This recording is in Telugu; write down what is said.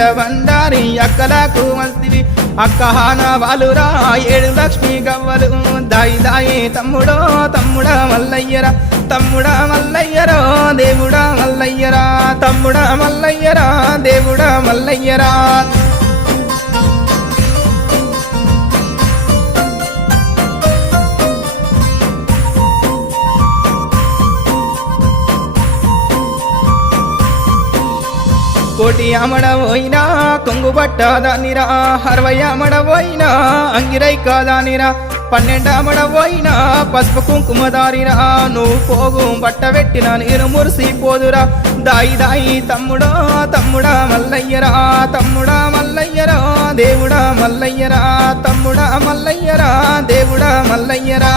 ఏల బండారి అక్కలకు మస్తివి అక్కహాన వాలురా 7 లక్ష్మి గవ్వలు దాయి దాయి తమ్ముడో తమ్ముడా మల్లయ్యరా తమ్ముడా మల్లయ్యరా దేవుడా మల్లయ్యరా తమ్ముడా మల్లయ్యరా దేవుడా మల్లయ్యరా కోటి అమడవోయినా కొంగు పట్టదానిరా 60 అమడవోయినా అంగిరై కాదానిరా 12 అమడవోయినా పసుపు కుంకుమదారిరా నువ్వు పోగు బట్టబెట్టిన నేను మురిసిపోదురా దాయి దాయి తమ్ముడో తమ్ముడా మల్లయ్యరా తమ్ముడా మల్లయ్యరా దేవుడా మల్లయ్యరా తమ్ముడా మల్లయ్యరా దేవుడా మల్లయ్యరా